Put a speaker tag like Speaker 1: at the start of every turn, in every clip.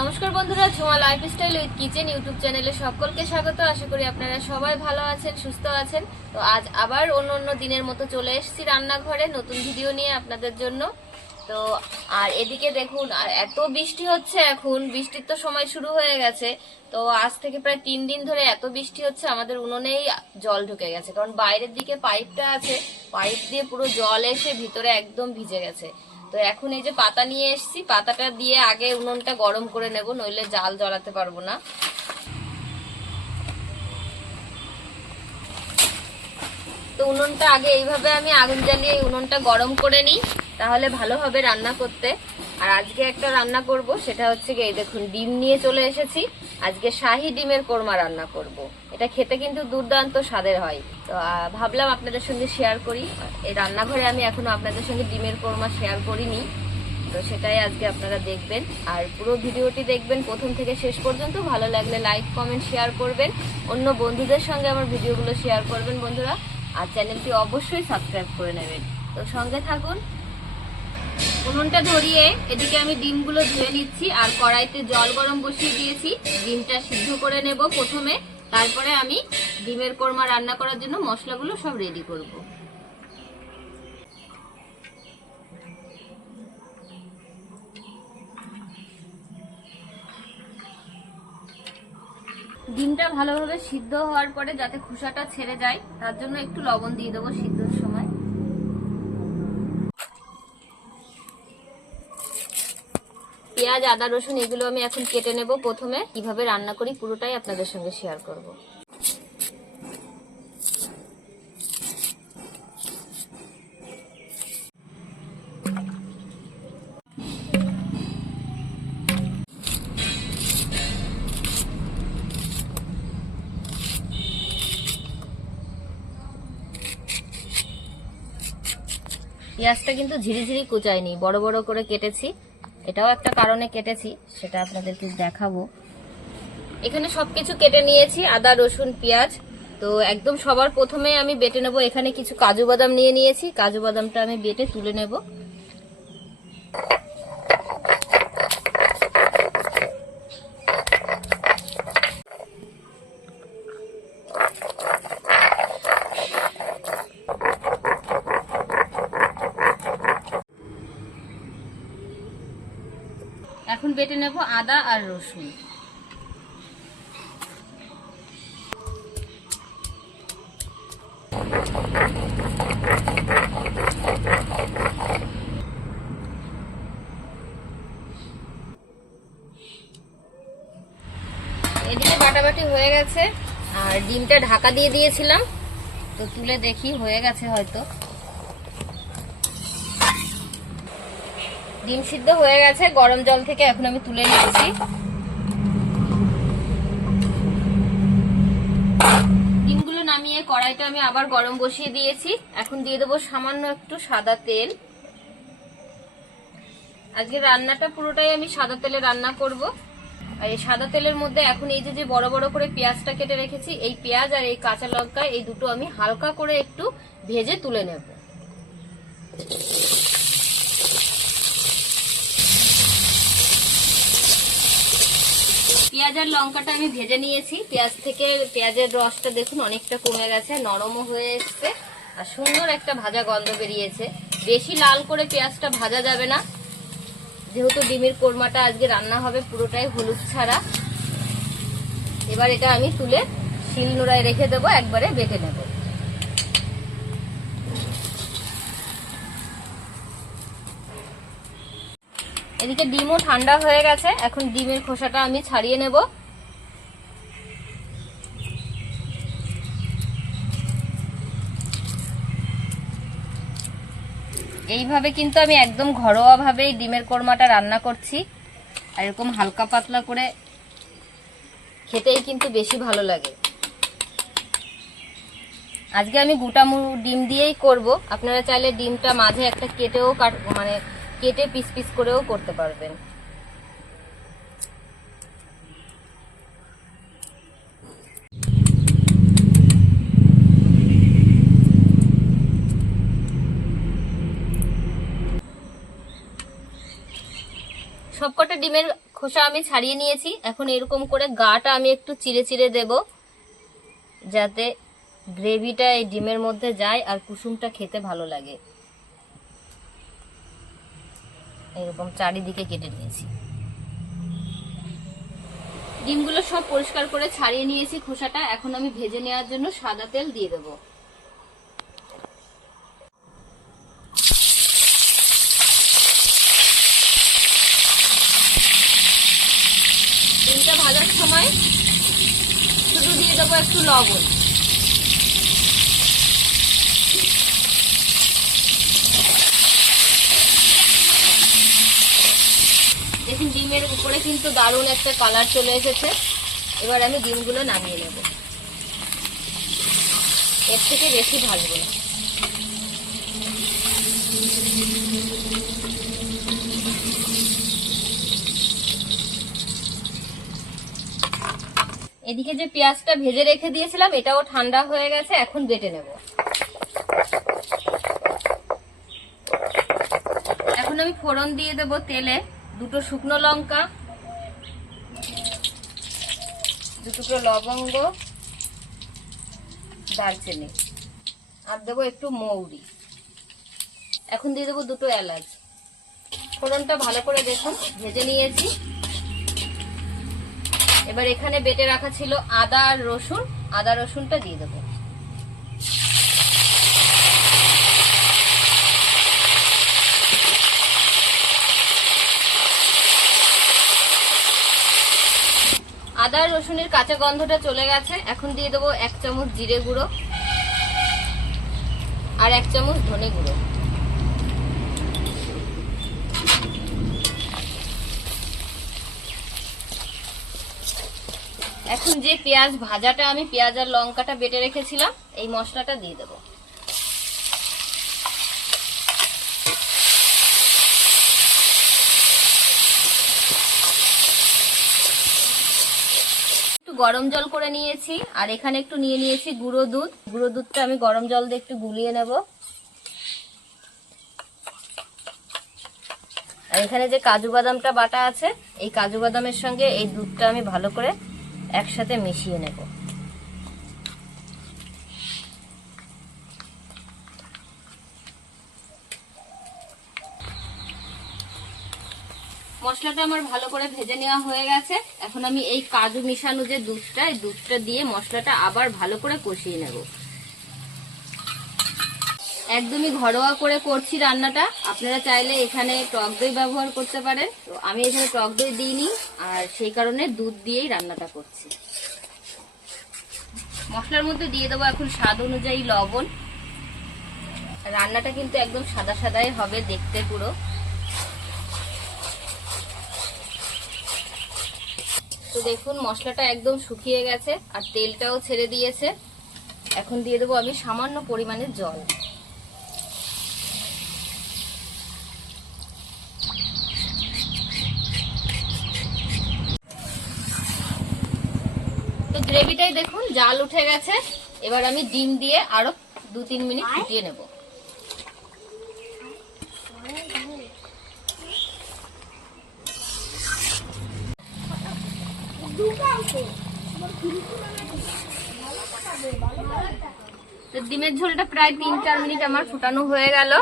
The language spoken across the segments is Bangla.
Speaker 1: নমস্কার বন্ধুরা, Jhuma lifestyle with kitchen YouTube চ্যানেলে সকলকে স্বাগত। আশা করি আপনারা সবাই ভালো আছেন, সুস্থ আছেন। তো আজ আবার অন্য অন্য দিনের মতো চলে এসেছি রান্নাঘরে, নতুন ভিডিও নিয়ে আপনাদের জন্য। তো আর এদিকে দেখুন, আর এত বৃষ্টি হচ্ছে এখন, বৃষ্টির তো সময় শুরু হয়ে গেছে। তো আজ থেকে প্রায় তিন দিন ধরে এত বৃষ্টি হচ্ছে, আমাদের উনুনেই জল ঢুকে গেছে। কারণ বাইরের দিকে পাইপটা আছে পাইপ দিয়ে পুরো জল এসে ভিতরে একদম ভিজে গেছে। তো এখন এই যে পাতা নিয়ে এসেছি, পাতাটা দিয়ে আগে উনুনটা গরম করে নেব, নইলে জাল জ্বালাতে পারব না। তো উনুনটা আগে এইভাবে আমি আগুন জ্বালিয়ে উনুনটা গরম করে নিই, তাহলে ভালো হবে রান্না করতে। আর আজকে একটা রান্না করব, সেটা হচ্ছে কি দেখুন, ডিম নিয়ে চলে এসেছি। আজকে শাহি ডিমের কোরমা রান্না করব। এটা খেতে কিন্তু দুর্দান্ত স্বাদের হয়। তো ভাবলাম আপনাদের সঙ্গে শেয়ার করি। এই রান্নাঘরে আমি এখনও আপনাদের সঙ্গে ডিমের কোরমা শেয়ার করিনি। তো, সেটাই আজকে আপনারা দেখবেন। আর পুরো ভিডিওটি দেখবেন প্রথম থেকে শেষ পর্যন্ত। ভালো লাগলে লাইক কমেন্ট শেয়ার করবেন। অন্য বন্ধুদের সঙ্গে আমার ভিডিওগুলো শেয়ার করবেন বন্ধুরা। আর চ্যানেলটি অবশ্যই সাবস্ক্রাইব করে নেবেন। তো, সঙ্গে থাকুন। উনুনটা ধরিয়ে এদিকে আমি ডিমগুলো ধুয়ে নিচ্ছি। আর কড়াইতে জল গরম বসিয়ে দিয়েছি। ডিমটা সিদ্ধ করে নেব প্রথমে। তারপরে আমি ডিমের কোরমা রান্না করার জন্য মশলাগুলো সব রেডি করব। ডিমটা ভালোভাবে সিদ্ধ হওয়ার পরে যাতে খোসাটা ছেড়ে যায়, তার জন্য একটু লবণ দিয়ে দেবো সিদ্ধর সময়। পেঁয়াজ, আদা, রসুন, এগুলো আমি এখন কেটে নেব প্রথমে। কীভাবে রান্না করি পুরোটাই আপনাদের সঙ্গে শেয়ার করব। পেঁয়াজটা কিন্তু ঝিরিঝিরি কুচাইনি বড় বড় করে কেটেছি। এটাও একটা কারণে কেটেছি, সেটা আপনাদেরকে দেখাবো। এখানে সবকিছু কেটে নিয়েছি, আদা, রসুন, পেঁয়াজ। তো একদম সবার প্রথমে আমি বেটে নেব, এখানে কিছু কাজু বাদাম নিয়ে নিয়েছি, কাজু বাদামটা আমি বেটে তুলে নেব। নেব আদা আর রসুন। এদিকে বাটাবাটি হয়ে গেছে, আর ডিমটা ঢাকা দিয়ে দিয়েছিলাম, তো তুলে দেখি হয়ে গেছে হয়তো। ডিম সিদ্ধ হয়ে গেছে, গরম জল থেকে এখন আমি তুলে নিয়েছি ডিমগুলো নামিয়ে কড়াইটা আমি আবার গরম বসিয়ে দিয়েছি। এখন দিয়ে দেবো সামান্য একটু সাদা তেল। আজকে রান্নাটা পুরোটাই আমি সাদা তেলে রান্না করব। আর এই সাদা তেলের মধ্যে এখন এই যে যে বড় বড় করে পেঁয়াজটা কেটে রেখেছি, এই পেঁয়াজ আর এই কাঁচা লঙ্কা, এই দুটো আমি হালকা করে একটু ভেজে তুলে নেব। পেঁয়াজ আর লঙ্কাটা আমি ভেজে নিয়েছি। পেঁয়াজ থেকে পেঁয়াজের রসটা দেখুন, অনেকটা কমে গেছে, নরমও হয়ে এসছে। আর সুন্দর একটা ভাজা গন্ধ বেরিয়েছে। বেশি লাল করে পেঁয়াজটা ভাজা যাবে না। যেহেতু ডিমের কোরমাটা আজকে রান্না হবে, পুরোটাই হলুদ ছাড়া। এবার এটা আমি তুলে শিল নোড়ায় রেখে দেবো, একবারে বেটে নেব। এদিকে ডিমও ঠান্ডা হয়ে গেছে। এখন ডিমের খোসাটা আমি ছাড়িয়ে নেব। এইভাবে কিন্তু আমি একদম ঘরোয়া ভাবেই ডিমের কোরমাটা রান্না করছি। আর এরকম হালকা পাতলা করে খেতেই কিন্তু বেশি ভালো লাগে। আজকে আমি গোটা ডিম দিয়েই করব। আপনারা চাইলে ডিমটা মাঝে একটা কেটেও কাট মানে কেটে পিস পিস করেও করতে পারবেন। সবকটা ডিমের খোসা আমি ছাড়িয়ে নিয়েছি। এখন এরকম করে গাটা আমি একটু চিড়ে চিড়ে দেব, যাতে গ্রেভিটা এই ডিমের মধ্যে যায় আর কুসুমটা খেতে ভালো লাগে। এরকম চারিদিকে কেটে নিয়েছি। ডিমগুলো সব পরিষ্কার করে ছাড়িয়ে নিয়েছি খোসাটা। এখন আমি ভেজে নেওয়ার জন্য সাদা তেল দিয়ে দেবো। ডিমটা ভাজার সময় শুধু দিয়ে দেবো একটু লবণ দেখুন ডিমের উপরে কিন্তু দারুণ একটা কালার চলে এসেছে। এবার আমি ডিমগুলো নামিয়ে নেব। এর থেকে বেশি ভাজবো না। এদিকে যে পেঁয়াজটা ভেজে রেখে দিয়েছিলাম, এটাও ঠান্ডা হয়ে গেছে, এখন বেটে নেব। এখন আমি ফোড়ন দিয়ে দেব তেলে দুটো শুকনো লঙ্কা দুটো লবঙ্গ, দারচিনি। আর দেবো একটু মৌরি। এখন দিয়ে দেবো দুটো এলাচ। ফোড়নটা ভালো করে দেখুন, ভেজে নিয়েছি। এবার এখানে বেটে রাখা ছিল আদা আর রসুন। আদা রসুনটা দিয়ে দেবো। আদা রসুনের কাঁচা গন্ধটা চলে গেছে। এখন দিয়ে দেবো এক চামচ জিরে গুঁড়ো আর এক চামচ ধনে গুঁড়ো। এখন যে পেঁয়াজ ভাজাটা, আমি পেঁয়াজ আর লঙ্কাটা বেটে রেখেছিলাম, এই মশলাটা দিয়ে দেবো। গরম জল করে নিয়েছি। আর এখানে একটু নিয়ে নিয়েছি গুঁড়ো দুধ। গুঁড়ো দুধটা আমি গরম জল দিয়ে একটু গুলিয়ে নেব। আর এখানে যে কাজু বাদামটা বাটা আছে, এই কাজু বাদামের সঙ্গে এই দুধটা আমি ভালো করে একসাথে মিশিয়ে নেব। মশলাটা আমার ভালো করে ভেজে নেওয়া হয়ে গেছে। এখন আমি এই কাজু মিশানো যে দুধটা, এই দুধটা দিয়ে মশলাটা আবার ভালো করে কষিয়ে নেব। একদমই ঘরোয়া করে করছি রান্নাটা। আপনারা চাইলে এখানে টক দই ব্যবহার করতে পারেন। তো আমি এখানে টক দই দিইনি, আর সেই কারণে দুধ দিয়েই রান্নাটা করছি। মশলার মধ্যে দিয়ে দেবো এখন স্বাদ অনুযায়ী লবণ। রান্নাটা কিন্তু একদম সাদা সাদাই হবে দেখতে পুরো। তো দেখুন, মশলাটা একদম শুকিয়ে গেছে আর তেলটাও ছেড়ে দিয়েছে। এখন দিয়ে দেবো আমি সামান্য পরিমাণে জল। তো গ্রেভিটাই দেখুন, জাল উঠে গেছে। এবার আমি ডিম দিয়ে আরও দু তিন মিনিট ফুটিয়ে নেব। তো ডিমের ঝোলটা প্রায় তিন, চার মিনিট আমার ফুটানো হয়ে গেল।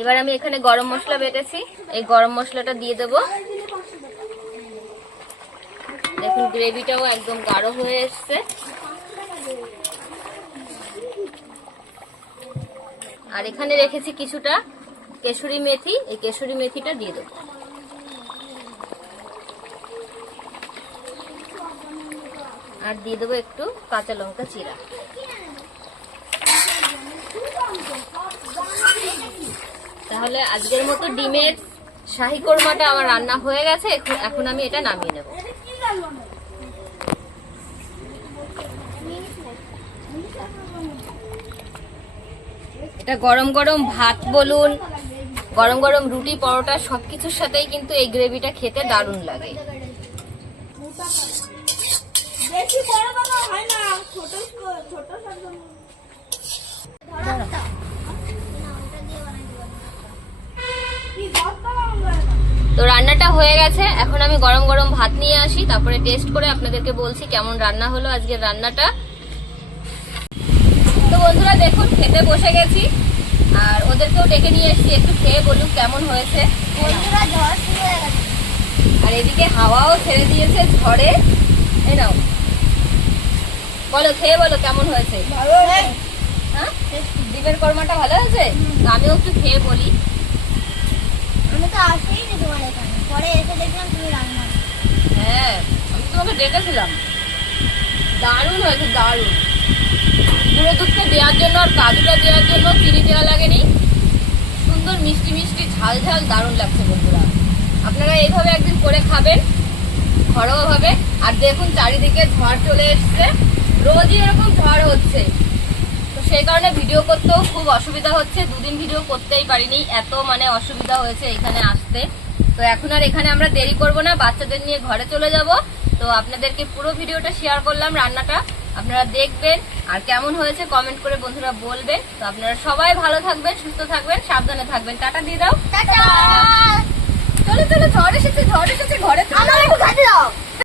Speaker 1: এবার আমি এখানে গরম মশলা বেটেছি। এই গরম মশলাটা দিয়ে দেবো। দেখুন, গ্রেভিটাও একদম গাঢ় হয়ে এসছে। আর এখানে রেখেছি কিছুটা কেশুরি মেথি। এই কেশুরি মেথিটা দিয়ে দেবো। আর দিয়ে দেবো একটু কাঁচা লঙ্কা চিরা। তাহলে আজকের মতো ডিমের শাহি কোরমাটা আমার রান্না হয়ে গেছে, এখন- আমি এটা নামিয়ে নেব। এটা গরম গরম ভাত বলুন, গরম গরম রুটি, পরোটা, সবকিছুর সাথেই কিন্তু এই গ্রেভিটা খেতে দারুণ লাগে।
Speaker 2: বেশি বড় বড় হয় না ছোট ছোট কি বড়টা বানাবো না
Speaker 1: তো রান্নাটা হয়ে গেছে। এখন আমি গরম গরম ভাত নিয়ে আসি তারপরে টেস্ট করে আপনাদেরকে বলছি কেমন রান্না হলো আজকের রান্নাটা। তো বন্ধুরা দেখুন খেতে বসে গেছি। আর ওদেরকেও ডেকে নিয়ে এসেছি একটু খেয়ে বলুক কেমন হয়েছে।
Speaker 2: হয়ে
Speaker 1: আর এদিকে হাওয়াও ছেড়ে দিয়েছে ঝড়ে। এই নাও। বলো খেয়ে বলো কেমন হয়েছে? হ্যাঁ? ডিমের কর্মাটা ভালো হয়েছে? তো আমিও একটু খেয়ে বলি।
Speaker 2: আমি তো আসেই নি তোমার এখানে। পরে এসে দেখলাম তুমি রান্না
Speaker 1: হ্যাঁ আমি তোমাকে ডেকেছিলাম। দারুণ হয়েছে দারুণ। গুঁড়ো দুধটা দেওয়ার জন্য আর কাজুটা দেওয়ার জন্য চিনি দেওয়া লাগেনি। সুন্দর মিষ্টি মিষ্টি ঝাল ঝাল দারুণ লাগছে বন্ধুরা। আপনারা এইভাবে একদিন করে খাবেন ঘরোয়া ভাবে আর দেখুন চারিদিকে ঝড় চলে এসছে। রোজই এরকম ঝড় হচ্ছে। তো সেই কারণে ভিডিও করতেও খুব অসুবিধা হচ্ছে। দুদিন ভিডিও করতেই পারিনি। এত মানে অসুবিধা হয়েছে এখানে আসতে। তো এখন আর এখানে আমরা দেরি করব না। বাচ্চাদের নিয়ে ঘরে চলে যাব। তো আপনাদেরকে পুরো ভিডিওটা শেয়ার করলাম রান্নাটা। আপনারা দেখবেন আর কেমন হয়েছে কমেন্ট করে বন্ধুরা বলবেন। তো আপনারা সবাই ভালো থাকবেন সুস্থ থাকবেন সাবধানে থাকবেন। টাটা দিয়ে দাও। চলো চলো ঝড় এসেছে ঝড় এসেছে ঘরে
Speaker 2: আমার একটু দাও।